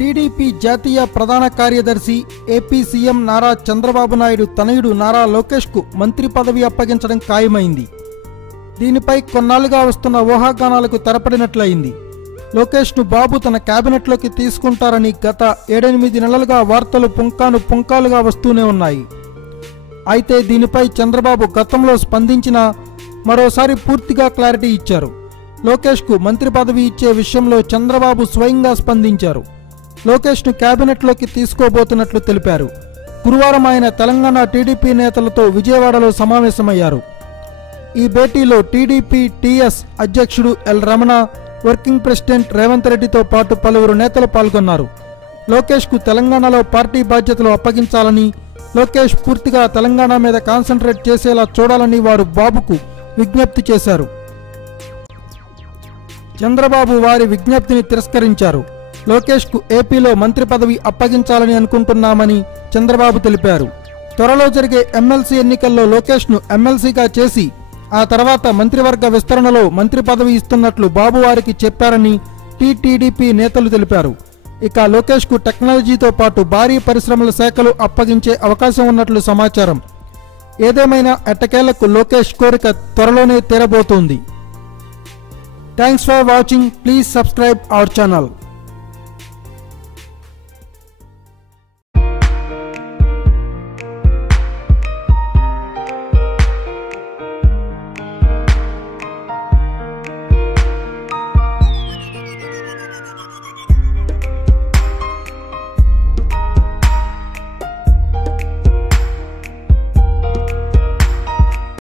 TDP జాతీయ ప్రధాన కార్యదర్శి ఏపీ సీఎం నారా చంద్రబాబు నాయుడు తనయుడు నారా లోకేష్కు మంత్రి పదవి అప్పగించడం ఖాయమైంది. దీనిపై కొన్నాళ్లుగా వస్తున్న ఊహాగానాలకు తెరపడినట్లయింది. లోకేష్ను బాబు తన కేబినెట్లోకి తీసుకుంటారని గత 7-8 నెలలుగా వార్తలు పుంకాలుగా వస్తూనే ఉన్నాయి. అయితే దీనిపై చంద్రబాబు గతంలో స్పందించినా మరోసారి పూర్తిగా క్లారిటీ ఇచ్చారు. లోకేష్కు మంత్రి పదవి ఇచ్చే విషయంలో చంద్రబాబు స్వయంగా స్పందించారు. లోకేష్ను కేబినెట్లోకి తీసుకోబోతున్నట్లు తెలిపారు. గురువారం ఆయన తెలంగాణ టీడీపీ నేతలతో విజయవాడలో సమావేశమయ్యారు. ఈ భేటీలో టీడీపీ టీఎస్ అధ్యక్షుడు L Ramana, working president Revanth రెడ్డితో పాటు పలువురు నేతలు పాల్గొన్నారు. లోకేష్కు తెలంగాణలో పార్టీ బాధ్యతలు అప్పగించాలని, లోకేష్ పూర్తిగా తెలంగాణ మీద కాన్సంట్రేట్ చేసేలా చూడాలని వారు బాబుకు విజ్ఞప్తి చేశారు. చంద్రబాబు వారి విజ్ఞప్తిని తిరస్కరించారు. లోకేష్కు ఏపీలో మంత్రి పదవి అప్పగించాలని అనుకుంటున్నామని చంద్రబాబు తెలిపారు. త్వరలో జరిగే ఎమ్మెల్సీ ఎన్నికల్లో లోకేష్ను ఎమ్మెల్సీగా చేసి ఆ తర్వాత మంత్రివర్గ విస్తరణలో మంత్రి పదవి ఇస్తున్నట్లు బాబు వారికి చెప్పారని టీడీపీ నేతలు తెలిపారు. ఇక లోకేష్కు టెక్నాలజీతో పాటు భారీ పరిశ్రమల శాఖలు అప్పగించే అవకాశం ఉన్నట్లు సమాచారం. ఏదేమైనా ఎట్టకేలకు లోకేష్ కోరిక త్వరలోనే తీరబోతోంది. Thanks for watching. Please subscribe our channel.